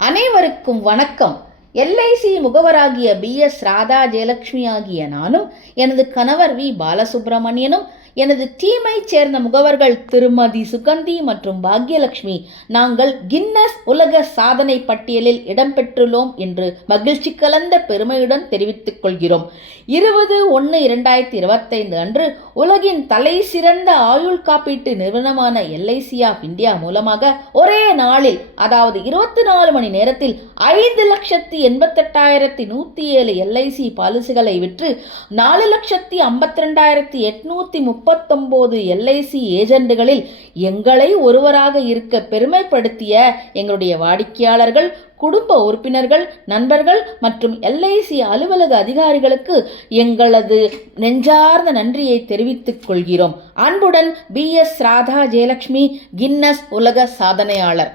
அனைவருக்கும் வணக்கம். LIC முகவராகிய BS Radha Jayalakshmi ஆகிய நானும் எனது கணவர் V பாலசுப்ரமணியனும் எனது டீமை சேர்ந்த முகவர்கள் திருமதி சுகந்தி மற்றும் பாக்யலட்சுமி நாங்கள் கின்னஸ் உலக சாதனை பட்டியலில் இடம்பெற்றுள்ளோம் என்று மகிழ்ச்சி கலந்த பெருமையுடன் தெரிவித்துக் கொள்கிறோம். 20/1/2025 அன்று உலகின் தலை சிறந்த ஆயுள் காப்பீட்டு நிறுவனமான LIC ஆஃப் இந்தியா மூலமாக ஒரே நாளில், அதாவது 24 மணி நேரத்தில் 5,88,107 LIC பாலிசிகளை விற்று 4,52,839 LIC ஏஜெண்டுகளில் எங்களை ஒருவராக இருக்க பெருமைப்படுத்திய எங்களுடைய வாடிக்கையாளர்கள், குடும்ப உறுப்பினர்கள், நண்பர்கள் மற்றும் LIC அலுவலக அதிகாரிகளுக்கு எங்களது நெஞ்சார்ந்த நன்றியை தெரிவித்துக் கொள்கிறோம். அன்புடன் BS ராதா ஜெயலட்சுமி, கின்னஸ் உலக சாதனையாளர்.